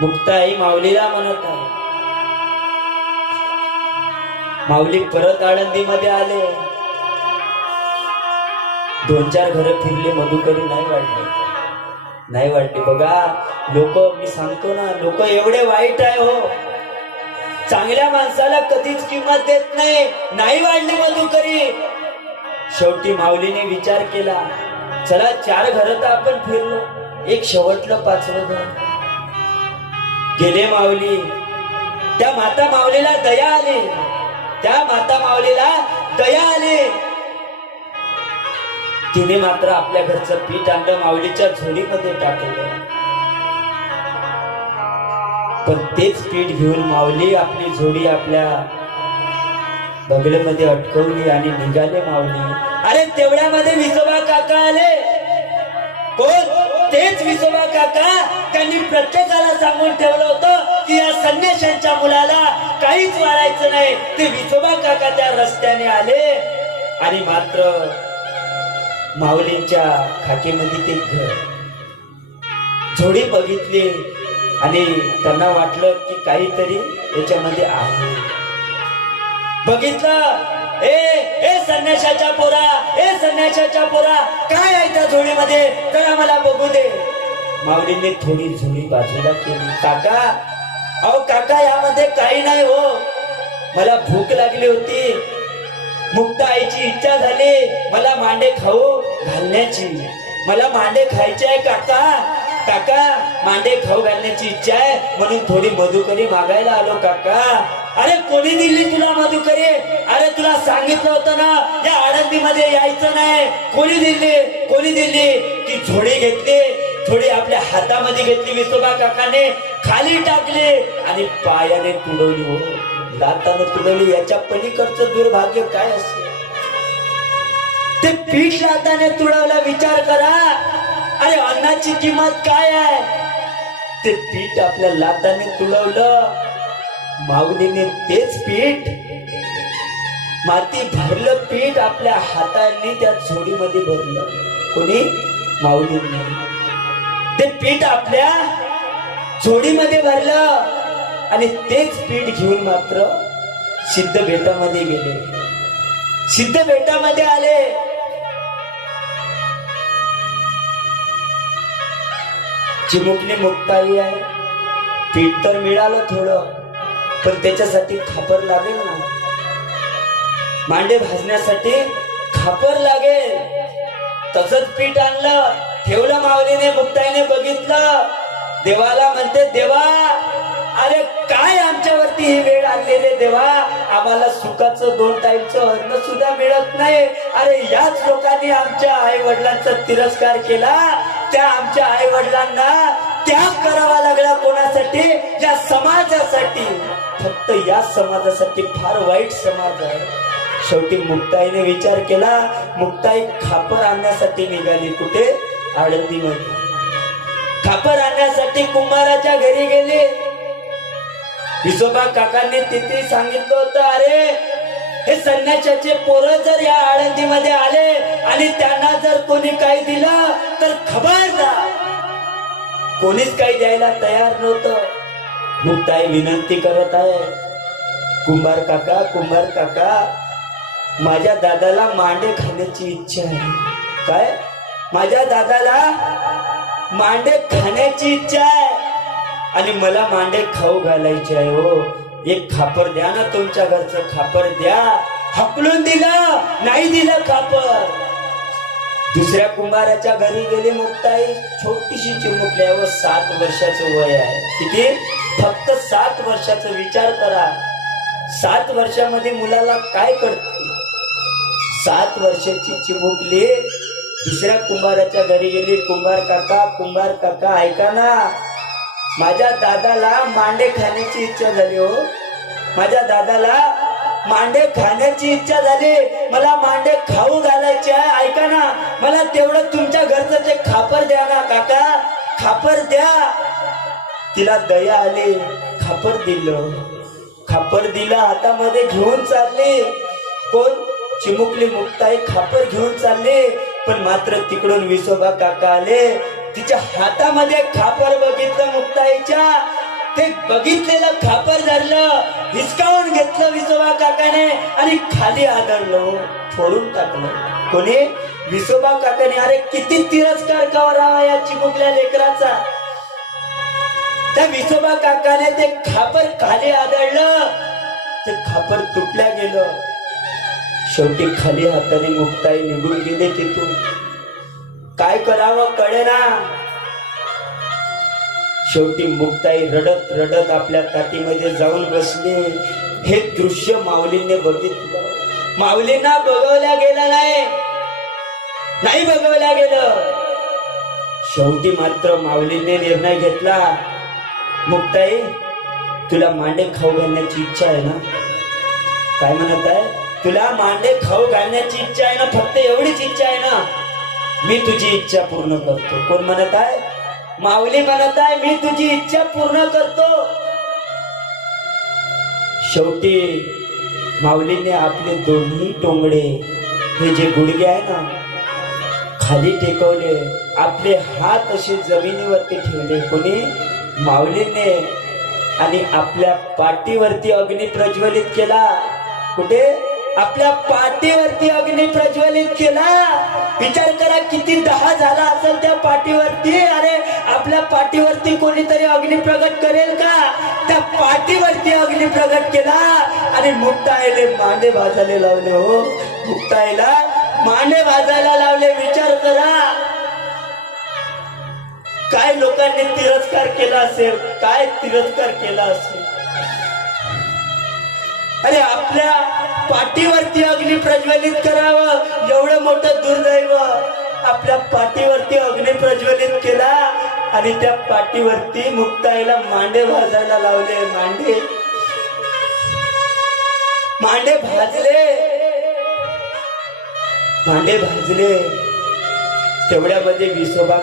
मुक्ताई माऊलीला म्हणत आहे. माऊली परत आळंदीमध्ये आले. दोन चार घर फिरले मधुकरी नाही वाटले नाही वाढले. बघा लोक मी सांगतो ना लोक एवढे वाईट आहे हो. चांगल्या माणसाला कधीच किंमत देत नाही. नाही वाढली मधुकरी. शेवटी माऊलीने विचार केला चला चार घर तर आपण फिरलो. एक शेवटलं पाचवं घर. गेले माऊली. त्या माता मावलीला दया आली. त्या माता मावलीला दया आली. तिने मात्र आपल्या घरचं पीठ आणलं माऊलीच्या झोडीमध्ये टाकलं. पण तेच पीठ घेऊन माऊली आपली झोडी आपल्या बगलेमध्ये अटकवली आणि निघाले माऊली. अरे तेवढ्यामध्ये विसोबा काका आले. कोण? तेच विसोबा काका त्यांनी प्रत्येकाला सांगून ठेवलं होतं की या संन्याशांच्या मुलाला काहीच वाढायचं नाही. ते विसोबा काका त्या रस्त्याने आले. आणि मात्र माऊलींच्या खाकेमध्ये ते घर झोडी बघितली आणि त्यांना वाटलं की काहीतरी याच्यामध्ये आहे. बघितलं. ए ए संन्याशाच्या पोरा ए संन्याशाच्या पोरा काय आहे त्या झोळीमध्ये तर आम्हाला बघू दे. माऊलीने थोडी झोळी बाजूला केली. काका अहो काका यामध्ये काही नाही हो. मला भूक लागली होती. मुक्त आईची इच्छा झाली. मला मांडे खाऊ घालण्याची. मला मांडे खायचे आहे काका. काका मांडे खाऊ घालण्याची इच्छा आहे. म्हणून थोडी मधुकरी मागायला आलो काका. अरे कोणी दिली तुला मधुकरी अरे तुला सांगितलं होतं ना या आळंदीमध्ये यायचं नाही. कोणी दिली कोणी दिली ती झोडी घेतली. थोडी आपल्या हातामध्ये घेतली विसोबा काकाने. खाली टाकले आणि पायाने तुडवली हो. लाताने तुडवली. याच्या पलीकडचं दुर्भाग्य काय असेल? ते पीठ लाताने तुडवला विचार करा. अरे अन्नाची किंमत काय आहे? ते पीठ आपल्या लाताने तुडवलं. माऊलीने तेच पीठ माती भरलं पीठ आपल्या हाताने त्या झोडीमध्ये भरलं. कोणी? माऊलीने. ते पीठ आपल्या झोडीमध्ये भरलं आणि तेच पीठ घेऊन मात्र सिद्ध बेटामध्ये गेले. सिद्ध बेटामध्ये आले. चिमुकली मुक्ताई आहे. पीठ तर मिळालं थोडं. पण त्याच्यासाठी खापर लागेल ना. मांडे भाजण्यासाठी खापर लागेल. तसंच पीठ आणलं ठेवलं माऊलीने मुक्ताईने बघितलं. देवाला म्हणते देवा अरे काय आमच्यावरती ही वेळ आणलेले देवा? आम्हाला सुखाचं दोन टाईमचं अन्न सुद्धा मिळत नाही. अरे याच लोकांनी आमच्या आई वडिलांचा तिरस्कार केला. त्या आमच्या आई वडिलांना त्याग करावा लागला कोणासाठी? या समाजासाठी. फक्त या समाजासाठी फार वाईट समाज आहे. शेवटी मुक्ताईने विचार केला मुक्ताई खापर आणण्यासाठी निघाली कुठे? आळंदीमध्ये. खापर आणण्यासाठी कुंभाराच्या घरी गेले. विसोबा काकांनी तिथे सांगितलं होतं अरे हे संन्याशाचे पोरं जर या आळंदीमध्ये आले आणि त्यांना जर कोणी काही दिलं तर खबरदार कोणीच काही द्यायला तयार नव्हतं. मग ताई विनंती करत आहे कुंभार काका कुंभार काका माझ्या दादाला मांडे खाण्याची इच्छा आहे. काय? माझ्या दादाला मांडे खाण्याची इच्छा आहे? आणि मला मांडे खाऊ घालायचे आहे हो. एक खापर द्या ना तुमच्या घरचं खापर द्या. हकलून दिलं नाही दिलं खापर. दुसऱ्या कुंभाराच्या घरी गेले मुक्ताई. छोटीशी चिमुकल्यावर सात वर्षाचं वय आहे. किती? फक्त सात वर्षाचा विचार करा. सात वर्षामध्ये मुलाला काय कळते सात वर्षाची चिमुकली दुसऱ्या कुंभाराच्या घरी गेली. कुंभार काका कुंभार काका ऐका ना. माझ्या दादाला मांडे खाण्याची इच्छा झाली हो. माझ्या दादाला मांडे खाण्याची इच्छा झाली. मला मांडे खाऊ घालायचे आहे. ऐका ना मला तेवढं तुमच्या घरचं ते खापर द्या ना काका. खापर द्या. तिला दया आली. खापर दिलं. खापर दिलं हातामध्ये घेऊन चालले. कोण? चिमुकली मुक्ताई खापर घेऊन चालले. पण मात्र तिकडून विसोबा काका आले. तिच्या हातामध्ये खापर बघितलं मुक्ताईच्या. ते बघितलेलं खापर धरलं हिसकावून घेतलं विसोबा काकाने आणि खाली आदळलं फोडून टाकलं. कोणी? विसोबा काकाने. अरे किती तिरस्कार करावा या चिमुकल्या लेकराचा. त्या विसोबा काकाने ते खापर खाली आदळलं. ते खापर तुटल्या गेलं. शेवटी खाली हाताने मुक्ताई निघून गेले तिथून. काय करावं कळेना. शेवटी मुक्ताई रडत रडत आपल्या ताटीमध्ये जाऊन बसली. हे दृश्य माऊलीने बघितलं. माऊलींना बघवल्या गेलं नाही. नाही बघवल्या गेलं. शेवटी मात्र माऊलीने निर्णय घेतला. मुक्ताई तुला मांडे खाऊ घालण्याची इच्छा आहे ना? काय म्हणत आहे? तुला मांडे खाऊ घालण्याची इच्छा आहे ना? फक्त एवढीच इच्छा आहे ना? मी तुझी इच्छा पूर्ण करतो. कोण म्हणत आहे? माऊली म्हणत आहे मी तुझी इच्छा पूर्ण करतो. शेवटी माऊलीने आपले दोन्ही टोंगडे हे जे गुडघे आहे ना खाली टेकवले. आपले हात असे जमिनीवरती ठेवले. कोणी? माऊलीने आणि आपल्या पाठीवरती अग्नी प्रज्वलित केला. कुठे? आपल्या पाठीवरती अग्नी प्रज्वलित केला. विचार करा किती दहा झाला असेल त्या पाठीवरती. अरे आपल्या पाठीवरती कोणीतरी अग्नी प्रगट करेल का? त्या पाठीवरती अग्नी प्रगट केला. आणि मुक्ताईले मांडे भाजायला लावले हो. मुक्ताईला मांडे भाजायला लावले. विचार करा. काय लोकांनी तिरस्कार केला असेल? काय तिरस्कार केला असेल? अरे आपल्या पाठीवरती अग्नी प्रज्वलित करावं. एवढं मोठं दुर्दैव. आपल्या पाठीवरती अग्नी प्रज्वलित केला आणि त्या पाठीवरती मुक्ताईला मांडे भाजायला लावले. मांडे. मांडे भाजले. मांडे भाजले. तेवढ्यामध्ये विसोबा